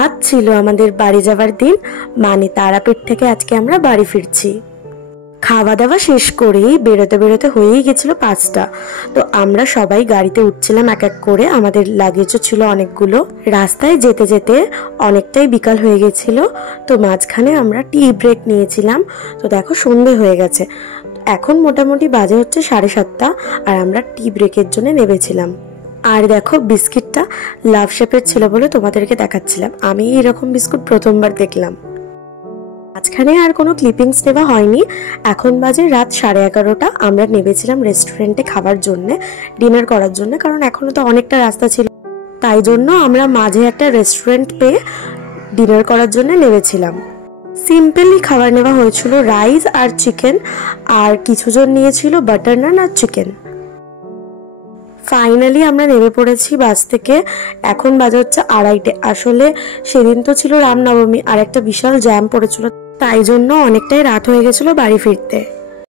আজ ছিল আমাদের বাড়ি যাওয়ার দিন, মানে তারাপীঠ থেকে আজকে আমরা বাড়ি ফিরছি। খাওয়া দাওয়া শেষ করেই বেরোতে বেরোতে হয়েই গেছিল 5টা। তো আমরা সবাই গাড়িতে উঠছিলাম এক এক করে, আমাদের লাগেজও ছিল অনেকগুলো। রাস্তায় যেতে যেতে অনেকটাই বিকাল হয়ে গেছিল, তো মাঝখানে আমরা টি ব্রেক নিয়েছিলাম। তো দেখো সন্ধে হয়ে গেছে, এখন মোটামুটি বাজে হচ্ছে 7:30, আর আমরা টি ব্রেকের জন্য নেমেছিলাম। আর দেখো বিস্কিটটা লাভ শেপের ছিল বলে তোমাদেরকে দেখাচ্ছিলাম, আমি এরকম বিস্কুট প্রথমবার দেখলাম। মাঝখানে আর কোনো ক্লিপিংস নেওয়া হয়নি। এখন বাজে রাত 11:30। আমরা নেমেছিলাম রেস্টুরেন্টে খাবার জন্য, ডিনার করার জন্য, কারণ এখনো তো অনেকটা রাস্তা ছিল। তাই জন্য আমরা মাঝে একটা রেস্টুরেন্ট পেয়ে ডিনার করার জন্য নেমেছিলাম। সিম্পলি খাবার নেওয়া হয়েছিল, রাইস আর চিকেন, আর কিছুজন নিয়েছিল বাটার নান আর চিকেন। ফাইনালি আমরা নেমে পড়েছি বাস থেকে। এখন বাজে হচ্ছে 2:30। আসলে সেদিন তো ছিল রামনবমী, আর একটা বিশাল জ্যাম পড়েছিল, তাই জন্য অনেকটাই রাত হয়ে গেছিল বাড়ি ফিরতে।